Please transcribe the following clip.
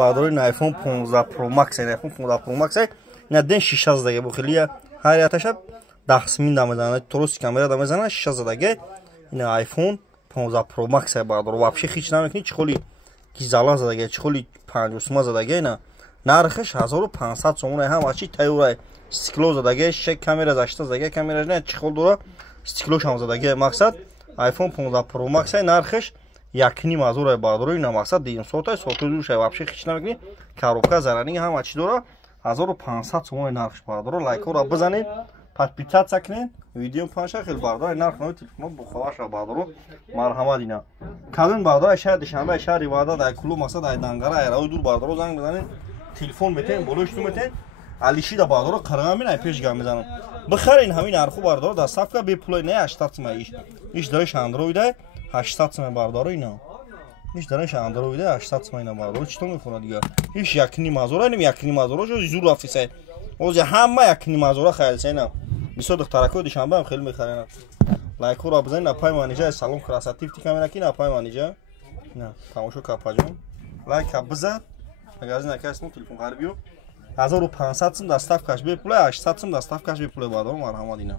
бардори iPhone 15 Pro Max iPhone 15 Pro Max ина ден шиша задаги бу хелия ҳарияташа 10 мин дамезана турус камера дамезана шиша задаги ина iPhone 15 Pro Max бардор вообще хич намекни чхоли ки зала задаги чхоли 50 задаги ина нархш 1500 сомон ҳамачи тайёра стекло задаги шиша камера зашта задаги камера не чхол дора стекло шам задаги мақсад iPhone 15 Pro Max нархш якни мазура бардори ина мақсад дин сотай душ вообще хич намекни коробка зарани ҳамачи дора 1500 сомон нархш бардор лайкора бизанед подписаться кунед видео панша хел бардор нарх нови телефон бухаваша бардор марҳамат ина калин бардор шаҳр душанба шаҳри вада дар кулу мақсад ай дангара ай рави дур бардор занг бизанед телефон метен болошту метен алишида бардор қарғамин ай пеш гам мезанам бихарин ҳамин нарху бардор дар сафка бепулай не 80 сом иш дараш андроида 80 сом бардор ина иш дараш андроида 80 сом ина бардор чито мефона дига иш якни мазура нем якни мазура ҷо зур афисай ози ҳама якни мазура хайлсайна бисёр духтарако душанба ҳам хел мехарена лайкура бизанед апай манижа салом красативти камераки апай манижа на тамошо капаҷон лайка биза агар аз накасмо телефон қарибиё 1500 сом доставкаш бепулай 800 сом доставкаш бепулай бардор марҳамат ина